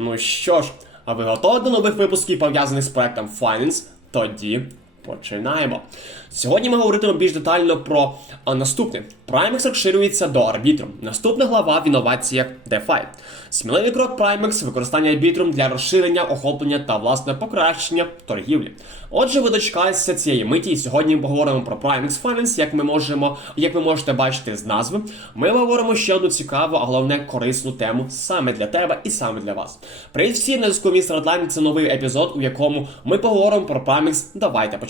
Ну що ж, а ви готові до нових випусків пов'язаних з проектом Finance? Тоді починаємо. Сьогодні ми говоритимемо більш детально про наступне. Primex розширюється до Arbitrum. Наступна глава в інноваціях DeFi. Сміливий крок Primex – використання Arbitrum для розширення, охоплення та власне покращення торгівлі. Отже, ви дочекалися цієї миті, і сьогодні ми поговоримо про Primex Finance, як ми можемо, як ви можете бачити з назви. Ми говоримо ще одну цікаву, а головне корисну тему саме для тебе і саме для вас. Привіт всім на зв'язку містер Редлайн. Це новий епізод, у якому ми поговоримо про Primex. Давайте почнемо.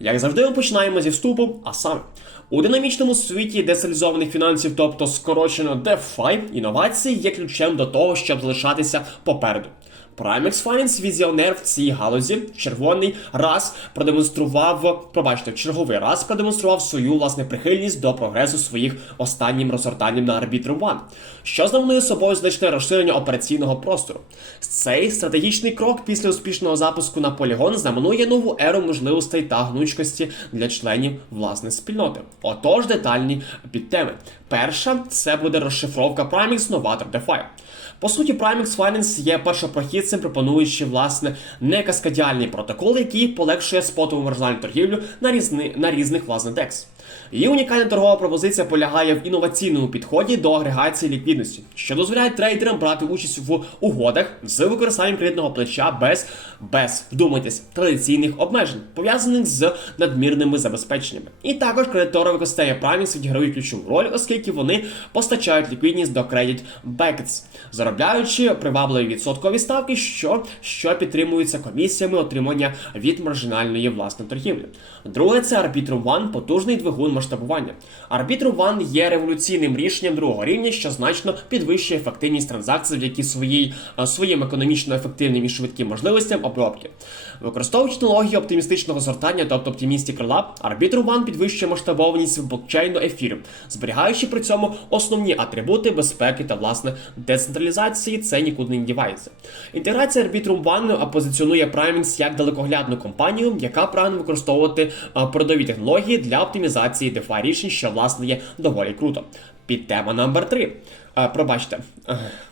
Як завжди, ми починаємо зі вступу, а саме. У динамічному світі децентралізованих фінансів, тобто скорочено DeFi, інновації є ключем до того, щоб залишатися попереду. Primex Finance візіонер в цій галузі червоний раз продемонстрував, пробачте, в черговий раз продемонстрував свою власне прихильність до прогресу своїх останнім розгортанням на Arbitrum One, що знаменує собою значне розширення операційного простору. Цей стратегічний крок після успішного запуску на полігон знаменує нову еру можливостей та гнучкості для членів власне спільноти. Отож, детальні підтеми. Перша це буде розшифровка Primex новатор DeFi. По суті, Primex Finance є першопрохідцем, пропонуючи власне не каскадіальний протокол, який полегшує спотову маржинальну торгівлю на різни, на різних власне DEX. Її унікальна торгова пропозиція полягає в інноваційному підході до агрегації ліквідності, що дозволяє трейдерам брати участь в угодах з використанням кредитного плеча без, без вдумайтесь, традиційних обмежень, пов'язаних з надмірними забезпеченнями. І також кредитори використання Primex відіграють ключову роль, оскільки вони постачають ліквідність до Credit Buckets, заробляючи привабливі відсоткові ставки, що, що підтримуються комісіями отримання від маржинальної власної торгівлі. Друге, це Arbitrum One, потужний двигун масштабування. Arbitrum One є революційним рішенням другого рівня, що значно підвищує ефективність транзакцій завдяки своїй, е, своїм економічно ефективним і швидким можливостям обробки. Використовуючи технологію оптимістичного згортання, тобто Optimistic Rollup, Arbitrum One підвищує масштабованість блокчейну Ethereum, зберігаючи при цьому основні атрибути безпеки та власне децентралізації, це нікуди не дівається. Інтеграція Arbitrum One позиціонує Primex як далекоглядну компанію, яка прагне використовувати а, передові технології для оптимізації DeFi рішень, що власне є доволі круто. Підтема номер 3. Е, Пробачте,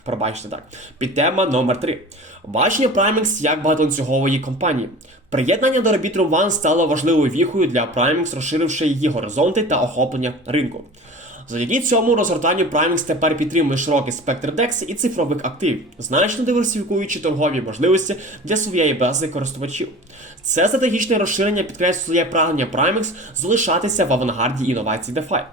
пробачте так. Підтема номер 3. Бачення Primex як багатоланцюгової компанії. Приєднання до Arbitrum One стало важливою віхою для Primex, розширивши її горизонти та охоплення ринку. Завдяки цьому розгортанню Primex тепер підтримує широкий спектр DEX і цифрових активів, значно диверсифікуючи торгові можливості для своєї бази користувачів. Це стратегічне розширення підкреслює прагнення Primex залишатися в авангарді інновацій DeFi,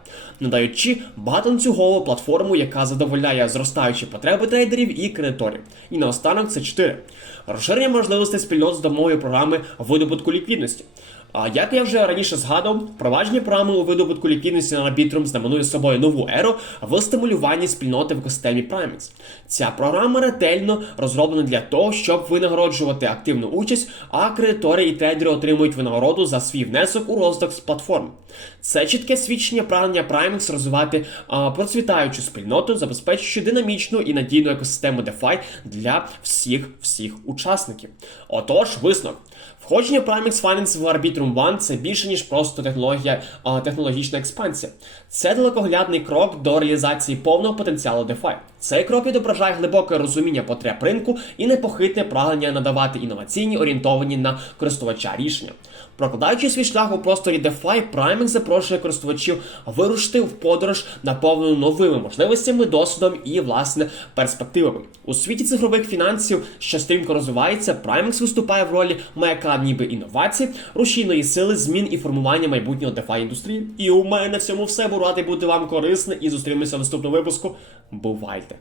надаючи багатоланцюгову платформу, яка задовольняє зростаючі потреби трейдерів і кредиторів. І наостанок це 4. Розширення можливостей спільнот з домової програми видобутку ліквідності. А як я вже раніше згадував, впровадження програми у видобутку ліквідності на Arbitrum знаменує собою нову еру в стимулюванні спільноти в екосистемі Primex. Ця програма ретельно розроблена для того, щоб винагороджувати активну участь, а кредитори і трейдери отримують винагороду за свій внесок у розвиток з платформи. Це чітке свідчення прагнення Primex розвивати процвітаючу спільноту, забезпечуючи динамічну і надійну екосистему DeFi для всіх всіх учасників. Отож, висновок. Входження Primex Finance в Arbitrum One це більше ніж просто технологія, технологічна експансія. Це далекоглядний крок до реалізації повного потенціалу DeFi. Цей крок відображає глибоке розуміння потреб ринку і непохитне прагнення надавати інноваційні орієнтовані на користувача рішення. Прокладаючи свій шлях у просторі DeFi, Primex запрошує користувачів вирушити в подорож, наповнену новими можливостями, досвідом і власне перспективами. У світі цифрових фінансів, що стрімко розвивається, Primex виступає в ролі маяка ніби інновацій, рушійної сили, змін і формування майбутнього DeFi індустрії. І у мене на цьому все. Буду радий бути вам корисним і зустрінемося в наступному випуску. Бувайте!